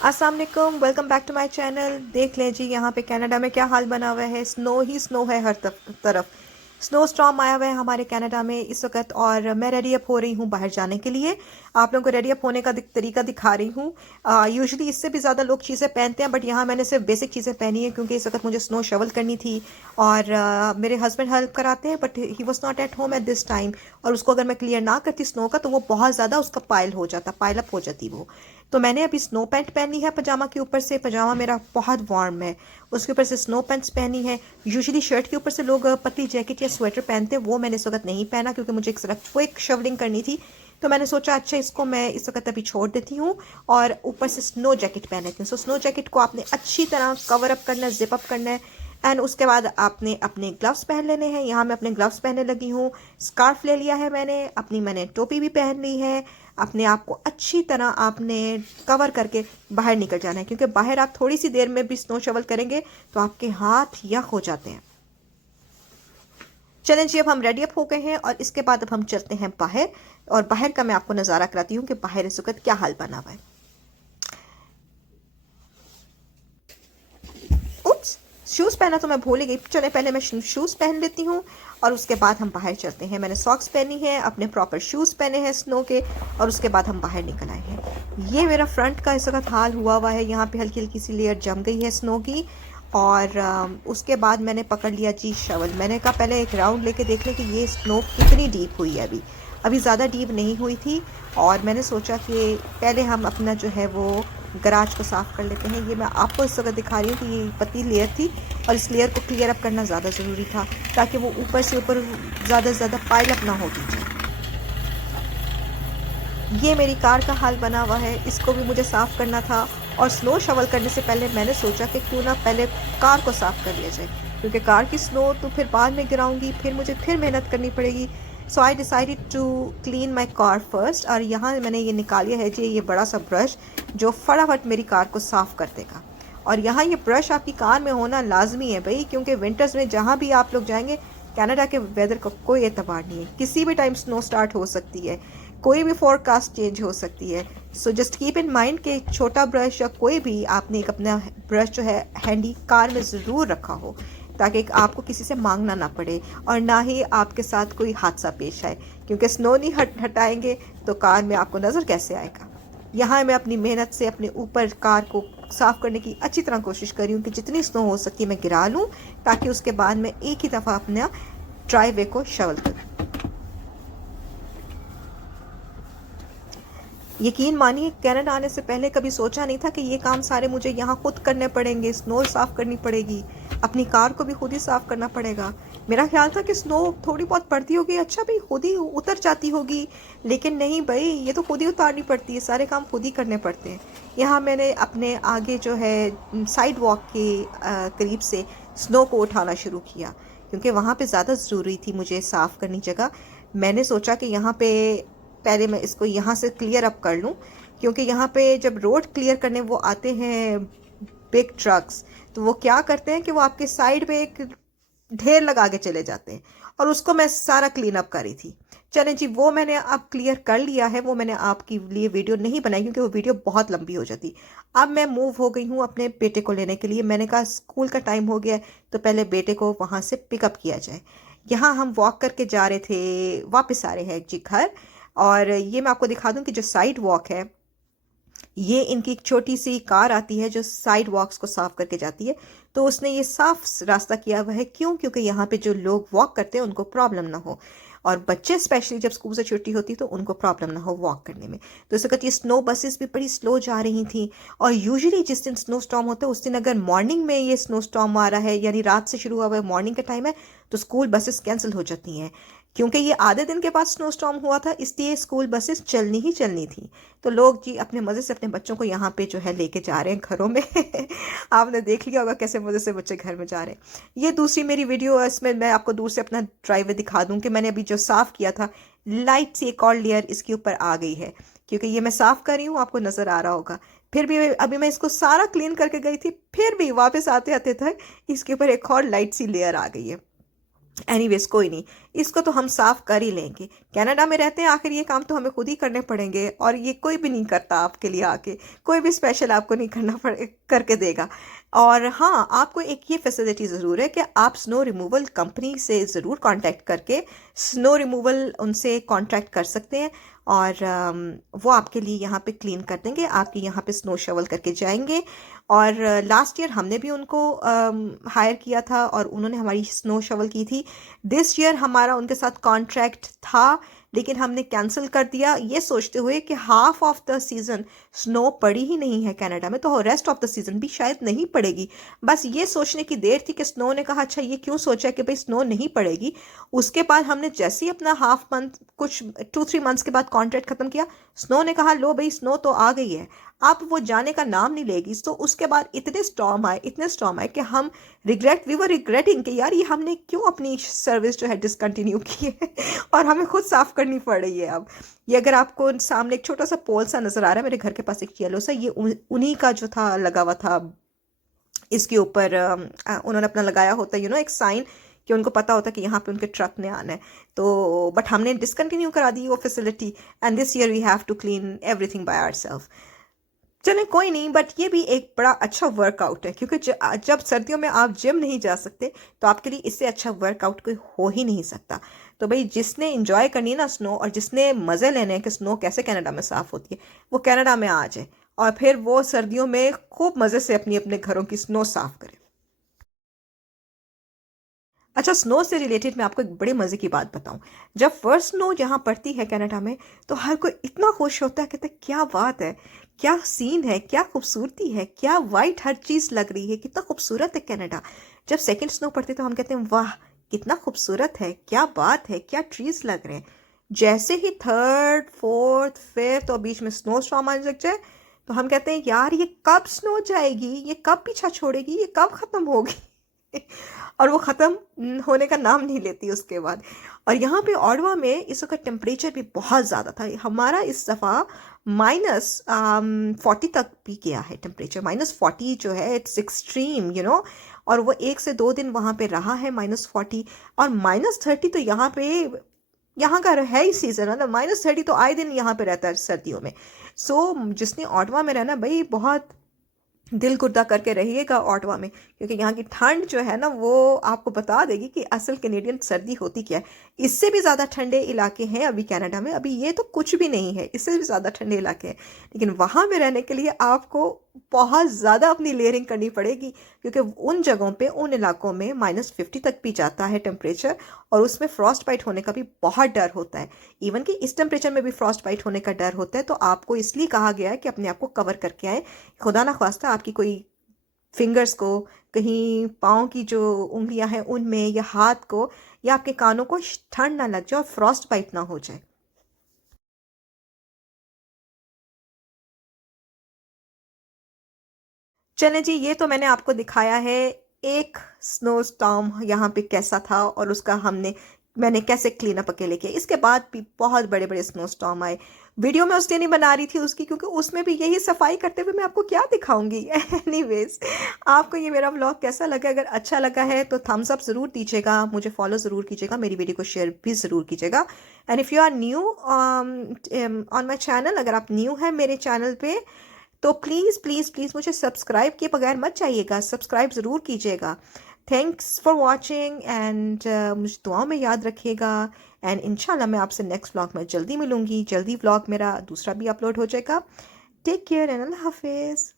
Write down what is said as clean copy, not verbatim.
अस्सलाम वालेकुम, welcome back to my channel. देख लें जी, यहाँ पे कनाडा में क्या हाल बना हुआ है। स्नो ही स्नो है हर तरफ। स्नो स्टॉर्म आया हुआ है हमारे कनाडा में इस वक्त, और मैं रेडी अप हो रही हूँ बाहर जाने के लिए। आप लोगों को रेडी अप होने का तरीका दिखा रही हूँ। यूजुअली इससे भी ज़्यादा लोग चीज़ें पहनते हैं, बट यहाँ मैंने सिर्फ बेसिक चीज़ें पहनी है क्योंकि इस वक्त मुझे स्नो शवल करनी थी। और मेरे हस्बैंड हेल्प कराते हैं, but he was not at home at this time. और उसको अगर मैं क्लियर ना करती स्नो का, तो वो बहुत ज़्यादा उसका पाइल अप हो जाती वो। तो मैंने अभी स्नो पैंट पहनी है पजामा के ऊपर से। पजामा मेरा बहुत वार्म है, उसके ऊपर से स्नो पैंट्स पहनी है। यूजुअली शर्ट के ऊपर से लोग पतली जैकेट या स्वेटर पहनते हैं, वो मैंने इस वक्त नहीं पहना क्योंकि मुझे एक शवलिंग करनी थी। तो मैंने सोचा अच्छा इसको मैं इस वक्त अभी छोड़ देती हूँ और ऊपर से स्नो जैकेट पहन लेती हूँ। सो स्नो जैकेट को आपने अच्छी तरह कवर अप करना है, जिप अप करना है। एंड उसके बाद आपने अपने ग्लव्स पहन लेने हैं। यहाँ मैं अपने ग्लव्स पहनने लगी हूँ। स्कार्फ ले लिया है मैंने टोपी भी पहन ली है। अपने आप को अच्छी तरह आपने कवर करके बाहर निकल जाना है, क्योंकि बाहर आप थोड़ी सी देर में भी स्नो शवल करेंगे तो आपके हाथ यख हो जाते हैं। चलें जी, अब हम रेडी अप हो गए हैं और इसके बाद अब हम चलते हैं बाहर। और बाहर का मैं आपको नज़ारा कराती हूँ कि बाहर इस वक्त क्या हाल बना हुआ है। उप्स, शूज़ पहना तो मैं भूल ही गई। चले पहले मैं शूज़ पहन लेती हूँ और उसके बाद हम बाहर चलते हैं। मैंने सॉक्स पहनी है, अपने प्रॉपर शूज़ पहने हैं स्नो के, और उसके बाद हम बाहर निकल आए हैं। ये मेरा फ्रंट का इस वक्त हाल हुआ है। यहाँ पे हल्की हल्की सी लेयर जम गई है स्नो की। और उसके बाद मैंने पकड़ लिया जी शवल। मैंने कहा पहले एक राउंड लेके देख लें कि ये स्नो कितनी डीप हुई है। अभी ज़्यादा डीप नहीं हुई थी। और मैंने सोचा कि पहले हम अपना जो है वो गराज को साफ़ कर लेते हैं। ये मैं आपको इस वक्त दिखा रही हूँ कि ये पतली लेयर थी और इस लेयर को क्लियर अप करना ज़्यादा ज़रूरी था, ताकि वो ऊपर से ऊपर ज़्यादा से ज़्यादा पाइल अप ना हो नीचे। ये मेरी कार का हाल बना हुआ है, इसको भी मुझे साफ़ करना था। और स्नो शवल करने से पहले मैंने सोचा कि क्यों ना पहले कार को साफ़ कर लिया जाए, क्योंकि कार की स्नो तो फिर बाद में गिराऊंगी, फिर मुझे फिर मेहनत करनी पड़ेगी। So I decided to clean my car first. और यहाँ मैंने ये निकालिया है जी, ये बड़ा सा ब्रश जो फटाफट मेरी कार को साफ़ कर देगा। और यहाँ ये ब्रश आपकी कार में होना लाजमी है भाई, क्योंकि विंटर्स में जहाँ भी आप लोग जाएंगे, कनाडा के वेदर का कोई एतबार नहीं है। किसी भी टाइम स्नो स्टार्ट हो सकती है, कोई भी फोरकास्ट चेंज हो सकती है। So just keep in mind कि छोटा ब्रश या कोई भी आपने एक अपना ब्रश जो है हैंडी कार में ज़रूर रखा हो, ताकि आपको किसी से मांगना ना पड़े और ना ही आपके साथ कोई हादसा पेश आए, क्योंकि स्नो नहीं हटाएंगे तो कार में आपको नज़र कैसे आएगा। यहाँ मैं अपनी मेहनत से अपने ऊपर कार को साफ़ करने की अच्छी तरह कोशिश कर रही हूँ कि जितनी स्नो हो सकती है मैं गिरा लूँ, ताकि उसके बाद मैं एक ही दफ़ा अपना ड्राइववे को शवल करूँ। यकीन मानिए, कनाडा आने से पहले कभी सोचा नहीं था कि ये काम सारे मुझे यहाँ खुद करने पड़ेंगे। स्नो साफ़ करनी पड़ेगी, अपनी कार को भी खुद ही साफ़ करना पड़ेगा। मेरा ख्याल था कि स्नो थोड़ी बहुत पड़ती होगी, अच्छा भाई खुद ही उतर जाती होगी, लेकिन नहीं भाई, ये तो खुद ही उतारनी पड़ती है, सारे काम खुद ही करने पड़ते हैं। यहाँ मैंने अपने आगे जो है साइड वॉक के करीब से स्नो को उठाना शुरू किया, क्योंकि वहाँ पे ज़्यादा ज़रूरी थी मुझे साफ़ करनी जगह। मैंने सोचा कि यहाँ पे पहले मैं इसको यहाँ से क्लियर अप कर लूँ, क्योंकि यहाँ पे जब रोड क्लियर करने वो आते हैं बिग ट्रक्स, तो वो क्या करते हैं कि वो आपके साइड पे एक ढेर लगा के चले जाते हैं, और उसको मैं सारा क्लीन अप करी थी। चलें जी, वो मैंने अब क्लियर कर लिया है। वो मैंने आपके लिए वीडियो नहीं बनाई क्योंकि वो वीडियो बहुत लंबी हो जाती। अब मैं मूव हो गई हूँ अपने बेटे को लेने के लिए। मैंने कहा स्कूल का टाइम हो गया है, तो पहले बेटे को वहाँ से पिकअप किया जाए। यहाँ हम वॉक करके जा रहे थे, वापस आ रहे हैं जी घर। और ये मैं आपको दिखा दूं कि जो साइड वॉक है, ये इनकी एक छोटी सी कार आती है जो साइड वॉक्स को साफ करके जाती है। तो उसने ये साफ रास्ता किया हुआ है, क्यों? क्योंकि यहाँ पे जो लोग वॉक करते हैं उनको प्रॉब्लम ना हो, और बच्चे स्पेशली जब स्कूल से छुट्टी होती तो उनको प्रॉब्लम ना हो वॉक करने में। तो इस वक्त ये स्नो बसेस भी बड़ी स्लो जा रही थी। और यूजुअली जिस दिन स्नो स्टॉर्म होता है उस दिन अगर मॉर्निंग में ये स्नो स्टॉर्म आ रहा है, यानी रात से शुरू हुआ है, मॉर्निंग का टाइम है, तो स्कूल बसेस कैंसिल हो जाती हैं। क्योंकि ये आधे दिन के बाद स्नो स्टॉर्म हुआ था, इसलिए स्कूल बसेस चलनी ही चलनी थी। तो लोग जी अपने मज़े से अपने बच्चों को यहाँ पे जो है लेके जा रहे हैं घरों में। आपने देख लिया होगा कैसे मज़े से बच्चे घर में जा रहे हैं। ये दूसरी मेरी वीडियो है, इसमें मैं आपको दूर से अपना ड्राइवर दिखा दूँ कि मैंने अभी जो साफ़ किया था, लाइट सी एक और लेयर इसके ऊपर आ गई है, क्योंकि ये मैं साफ़ कर रही हूँ, आपको नज़र आ रहा होगा। फिर भी अभी मैं इसको सारा क्लीन करके गई थी, फिर भी वापस आते आते तक इसके ऊपर एक और लाइट सी लेयर आ गई है। एनीवेज कोई नहीं, इसको तो हम साफ़ कर ही लेंगे। कनाडा में रहते हैं, आखिर ये काम तो हमें खुद ही करने पड़ेंगे और ये कोई भी नहीं करता आपके लिए आके, कोई भी स्पेशल आपको नहीं करना पड़े करके देगा। और हाँ, आपको एक ये फैसिलिटी ज़रूर है कि आप स्नो रिमूवल कंपनी से ज़रूर कांटेक्ट करके स्नो रिमूवल उनसे कॉन्ट्रैक्ट कर सकते हैं और वो आपके लिए यहाँ पे क्लीन कर देंगे, आपके यहाँ पे स्नो शवल करके जाएंगे। और लास्ट ईयर हमने भी उनको हायर किया था और उन्होंने हमारी स्नो शवल की थी। दिस ईयर हमारा उनके साथ कॉन्ट्रैक्ट था, लेकिन हमने कैंसिल कर दिया ये सोचते हुए कि half of the season snow पड़ी ही नहीं है कनाडा में, तो रेस्ट ऑफ द सीज़न भी शायद नहीं पड़ेगी। बस ये सोचने की देर थी कि स्नो ने कहा अच्छा ये क्यों सोचा कि भाई स्नो नहीं पड़ेगी। उसके बाद हमने जैसे ही अपना हाफ मंथ, कुछ 2-3 मंथ्स के बाद कॉन्ट्रैक्ट ख़त्म किया, स्नो ने कहा लो भाई स्नो तो आ गई है, अब वो जाने का नाम नहीं लेगी। तो उसके बाद इतने स्टॉर्म आए कि हम वी वर रिग्रेटिंग कि यार ये हमने क्यों अपनी सर्विस जो है डिसकंटिन्यू की है और हमें खुद साफ़ करनी पड़ रही है अब। ये अगर आपको सामने एक छोटा सा पोल सा नज़र आ रहा है, मेरे घर के पास एक येलो सा, ये उन्हीं का जो था लगा हुआ था। इसके ऊपर उन्होंने अपना लगाया होता है एक साइन कि उनको पता होता है कि यहाँ पे उनके ट्रक ने आना है। तो बट हमने डिसकंटिन्यू करा दी वो facility and this year we have to clean everything by ourselves. चलें कोई नहीं, बट ये भी एक बड़ा अच्छा वर्कआउट है क्योंकि जब सर्दियों में आप जिम नहीं जा सकते तो आपके लिए इससे अच्छा वर्कआउट कोई हो ही नहीं सकता। तो भाई जिसने इंजॉय करनी है ना स्नो, और जिसने मज़े लेने हैं कि स्नो कैसे कनाडा में साफ़ होती है, वो कनाडा में आ जाए और फिर वो सर्दियों में खूब मज़े से अपने घरों की स्नो साफ़ करे। अच्छा, स्नो से रिलेटेड मैं आपको एक बड़े मज़े की बात बताऊं। जब फर्स्ट स्नो यहाँ पड़ती है कनाडा में तो हर कोई इतना खुश होता है, कहता है क्या बात है, क्या सीन है, क्या खूबसूरती है, क्या वाइट हर चीज़ लग रही है, कितना खूबसूरत है कनाडा। जब सेकंड स्नो पड़ती है तो हम कहते हैं वाह कितना खूबसूरत है, क्या बात है, क्या ट्रीज लग रहे हैं। जैसे ही थर्ड फोर्थ फिफ्थ और बीच में स्नो स्टॉर्म आने लग जाए तो हम कहते हैं यार ये कब स्नो जाएगी, ये कब पीछा छोड़ेगी, ये कब ख़त्म होगी। और वो ख़त्म होने का नाम नहीं लेती उसके बाद। और यहाँ पे ऑडवा में इस वक्त टेम्परेचर भी बहुत ज़्यादा था, हमारा इस दफ़ा -40 तक भी गया है टेम्परेचर। -40 जो है इट्स एक्सट्रीम और वो 1 से 2 दिन वहाँ पे रहा है -40। और -30 तो यहाँ का है ही सीज़न, मतलब -30 तो आए दिन यहाँ पे रहता है सर्दियों में। सो जिसने ऑटवा में रहना भाई बहुत दिल गुर्दा करके रहिएगा ऑटवा में, क्योंकि यहाँ की ठंड जो है ना वो आपको बता देगी कि असल कैनेडियन सर्दी होती क्या है। इससे भी ज़्यादा ठंडे इलाके हैं अभी कनाडा में, अभी ये तो कुछ भी नहीं है, इससे भी ज़्यादा ठंडे इलाके हैं। लेकिन वहाँ में रहने के लिए आपको बहुत ज़्यादा अपनी लेयरिंग करनी पड़ेगी, क्योंकि उन जगहों पे उन इलाकों में -50 तक भी जाता है टेम्परेचर, और उसमें फ्रॉस्ट बाइट होने का भी बहुत डर होता है। इवन कि इस टेम्परेचर में भी फ्रॉस्ट बाइट होने का डर होता है। तो आपको इसलिए कहा गया है कि अपने आप को कवर करके आए, खुदा ना ख्वास्ता आपकी कोई फिंगर्स को, कहीं पाँव की जो उंगलियां हैं उनमें, या हाथ को, या आपके कानों को ठंड ना लग जाए और फ्रॉस्ट बाइट ना हो जाए। चलें जी, ये तो मैंने आपको दिखाया है एक स्नो स्टॉर्म यहाँ पे कैसा था और उसका मैंने कैसे क्लीन अप अकेले किया। इसके बाद भी बहुत बड़े बड़े स्नो स्टॉर्म आए। वीडियो मैं उसलिए नहीं बना रही थी उसकी, क्योंकि उसमें भी यही सफाई करते हुए मैं आपको क्या दिखाऊंगी। एनीवेज, आपको ये मेरा व्लॉग कैसा लगा? अगर अच्छा लगा है तो थम्स अप ज़रूर दीजिएगा, मुझे फॉलो ज़रूर कीजिएगा, मेरी वीडियो को शेयर भी ज़रूर कीजिएगा। And if you are new on my channel, अगर आप न्यू हैं मेरे चैनल पे, तो प्लीज़ प्लीज़ प्लीज़ मुझे सब्सक्राइब किए बगैर मत जाइएगा, सब्सक्राइब ज़रूर कीजिएगा। थैंक्स फॉर वॉचिंग एंड मुझे दुआओं में याद रखिएगा। एंड इंशाल्लाह मैं आपसे नेक्स्ट व्लॉग में जल्दी मिलूँगी, जल्दी व्लॉग मेरा दूसरा भी अपलोड हो जाएगा। टेक केयर एंड अल्लाह हाफिज़।